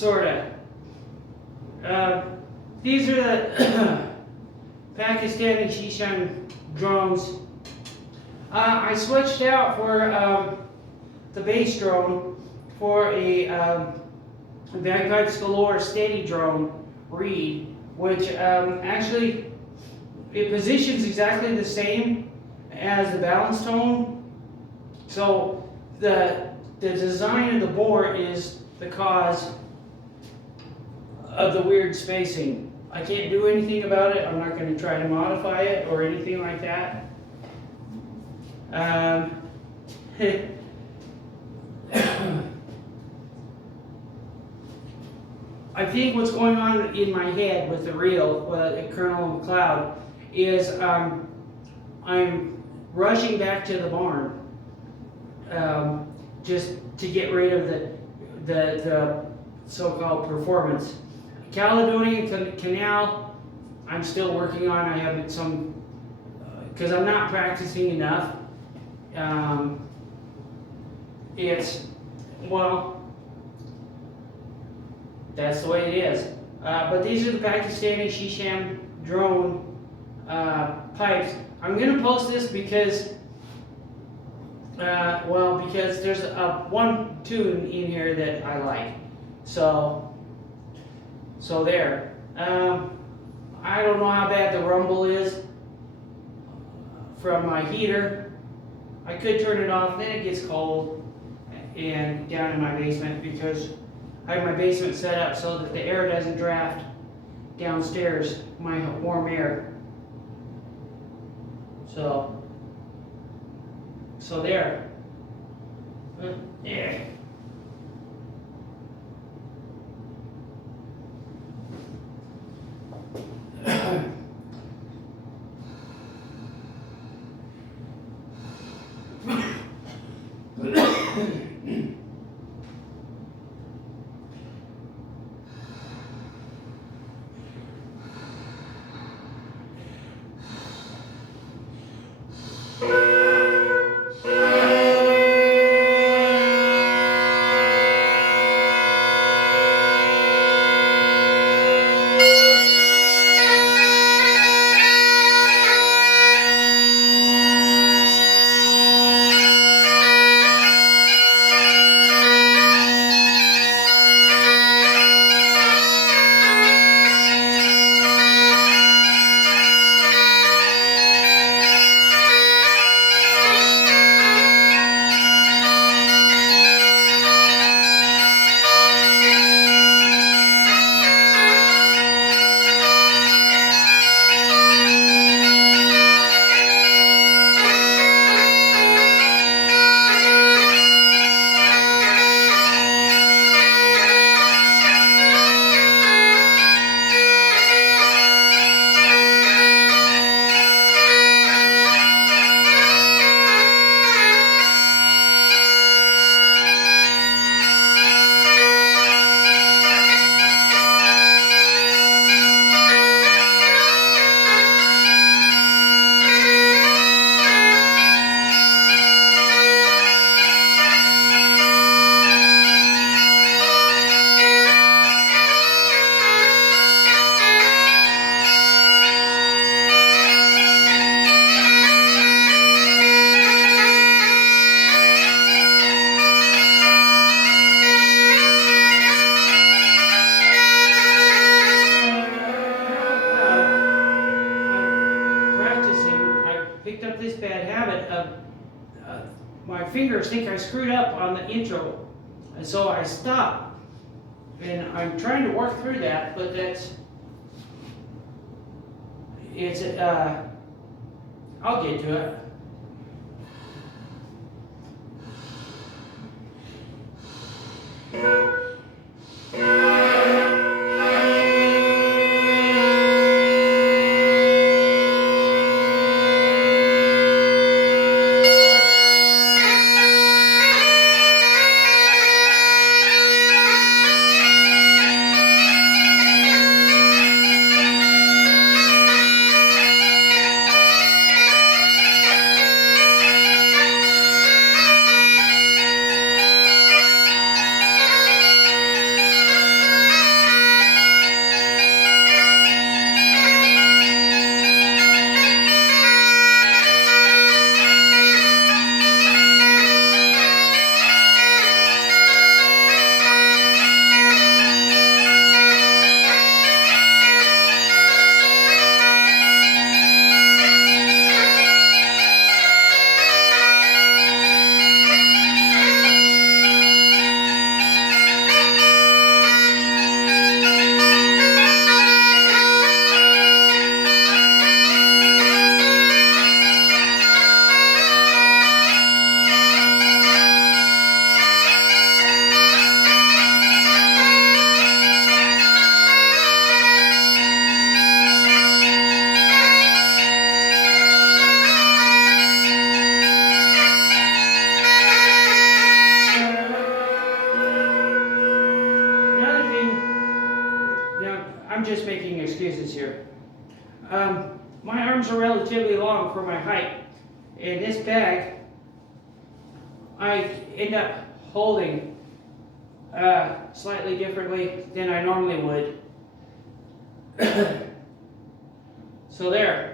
sorta. These are the Pakistani Sheesham drones. I switched out for the base drone for a Bagpipes Galore Steady Drone reed, which actually it positions exactly the same as the balance tone. So the design of the bore is the cause of the weird spacing. I can't do anything about it. I'm not going to try to modify it or anything like that. I think what's going on in my head with the reel, Colonel McLeod, is I'm rushing back to the barn just to get rid of the so-called performance. Caledonian Canal, I'm still working on. I have some, because I'm not practicing enough. Well, that's the way it is. But these are the Pakistani Sheesham drone pipes. I'm going to post this because, because there's one tune in here that I like. So there. I don't know how bad the rumble is from my heater. I could turn it off, then it gets cold and down in my basement, because I have my basement set up so that the air doesn't draft downstairs, my warm air. So there. Yeah. My fingers think I screwed up on the intro, and so I stopped, and I'm trying to work through that, but I'll get to it. I'm just making excuses here. My arms are relatively long for my height. And this bag, I end up holding slightly differently than I normally would. So there.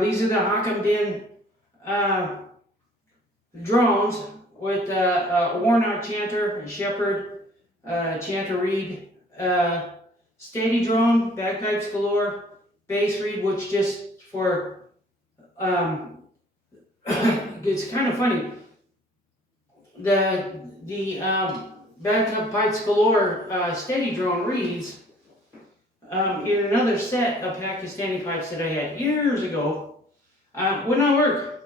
These are the Hakam Din drones with Warnock chanter, shepherd, chanter reed, steady drone, bagpipes galore, bass reed, which just for it's kind of funny. The bagpipes galore steady drone reeds in another set of Pakistani pipes that I had years ago would not work.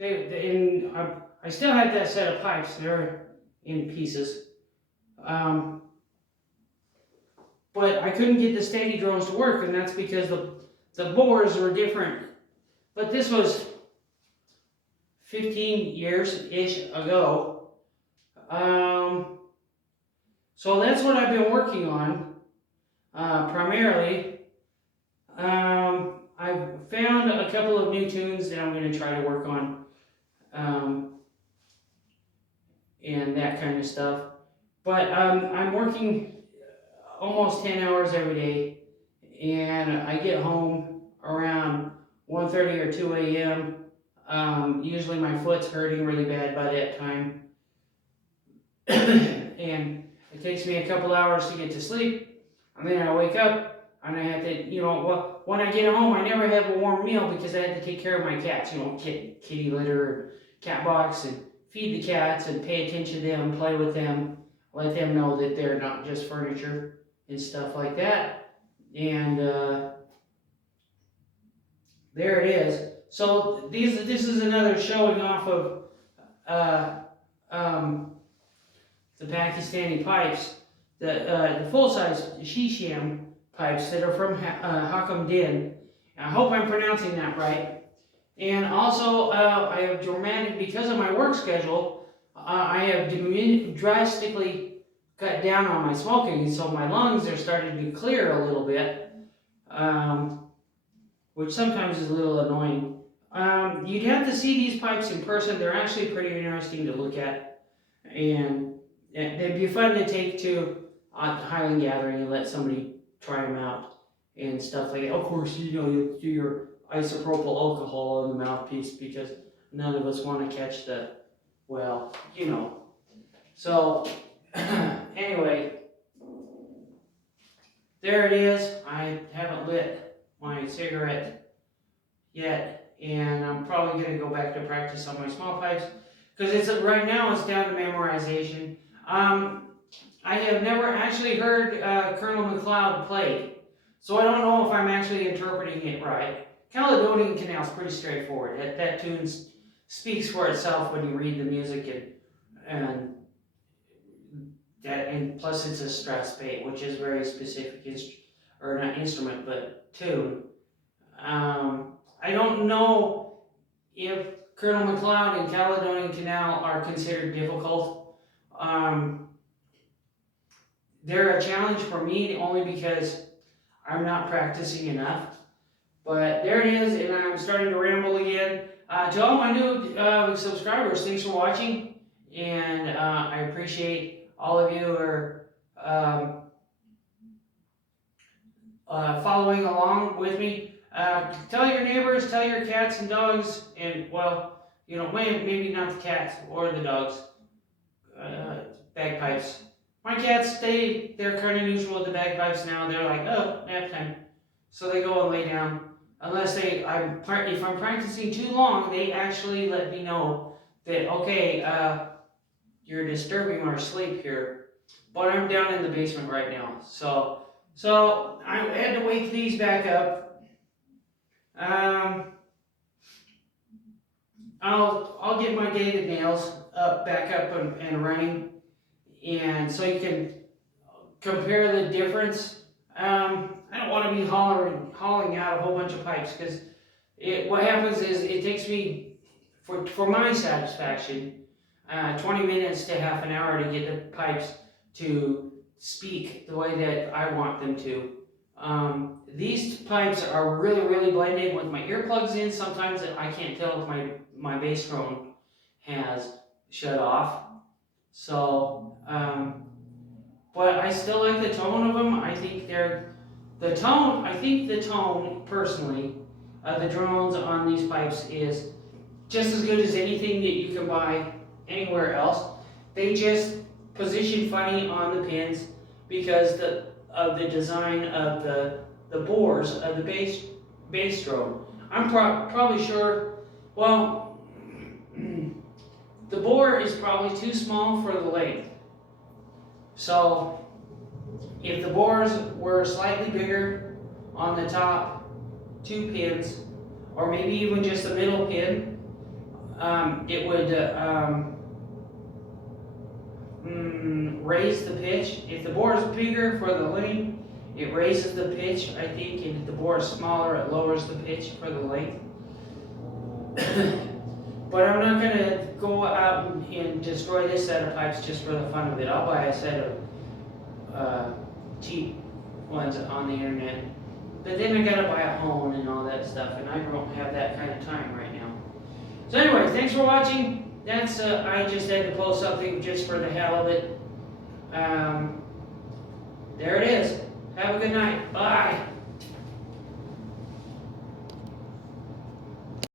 I still have that set of pipes. They're in pieces. But I couldn't get the steady drones to work, and that's because the bores were different. But this was 15 years-ish ago. So that's what I've been working on, primarily. I've found a couple of new tunes that I'm going to try to work on, and that kind of stuff. But I'm working almost 10 hours every day, and I get home around 1:30 or 2 a.m. Usually my foot's hurting really bad by that time, and it takes me a couple hours to get to sleep, and then I wake up. And I have to, well, when I get home, I never have a warm meal because I have to take care of my cats, kitty litter, cat box, and feed the cats and pay attention to them, play with them, let them know that they're not just furniture and stuff like that. And there it is. So this is another showing off of the Pakistani pipes, the full-size Sheesham pipes that are from Hakam Din. I hope I'm pronouncing that right. And also, I have because of my work schedule, I have drastically cut down on my smoking, so my lungs are starting to clear a little bit, which sometimes is a little annoying. You'd have to see these pipes in person. They're actually pretty interesting to look at, and they'd be fun to take to a Highland gathering and let somebody try them out and stuff like that. Of course, you do your isopropyl alcohol on the mouthpiece because none of us want to catch the, So, anyway, there it is. I haven't lit my cigarette yet, and I'm probably going to go back to practice on my small pipes because right now it's down to memorization. I have never actually heard Colonel McLeod play, so I don't know if I'm actually interpreting it right. Caledonian Canal is pretty straightforward. That tune speaks for itself when you read the music, and plus it's a strathspey, which is very specific or not instrument but tune. I don't know if Colonel McLeod and Caledonian Canal are considered difficult. They're a challenge for me only because I'm not practicing enough. But there it is, and I'm starting to ramble again. To all my new subscribers, thanks for watching, and I appreciate all of you who are following along with me. Tell your neighbors, tell your cats and dogs, and well, you know, maybe not the cats or the dogs. Bagpipes. My cats, they're kind of neutral with the bagpipes now. They're like, oh, nap time, so they go and lay down. Unless if I'm practicing too long, they actually let me know that okay, you're disturbing our sleep here. But I'm down in the basement right now, so I had to wake these back up. I'll get my David nails back up and running, and so you can compare the difference. I don't want to be hauling out a whole bunch of pipes, because what happens is it takes me, for my satisfaction, 20 minutes to half an hour to get the pipes to speak the way that I want them to. These pipes are really blended with my earplugs in. Sometimes I can't tell if my bass drone has shut off. So, but I still like the tone of them. I think the tone personally of the drones on these pipes is just as good as anything that you can buy anywhere else. They just position funny on the pins because of the design of the bores of the bass drone. I'm probably sure, well, the bore is probably too small for the length. So if the bores were slightly bigger on the top two pins, or maybe even just the middle pin, it would raise the pitch. If the bore is bigger for the length, it raises the pitch, I think, and if the bore is smaller, it lowers the pitch for the length. But I'm not going to go out and destroy this set of pipes just for the fun of it. I'll buy a set of cheap ones on the internet. But then I gotta buy a home and all that stuff, and I don't have that kind of time right now. So anyway, thanks for watching. That's I just had to post something just for the hell of it.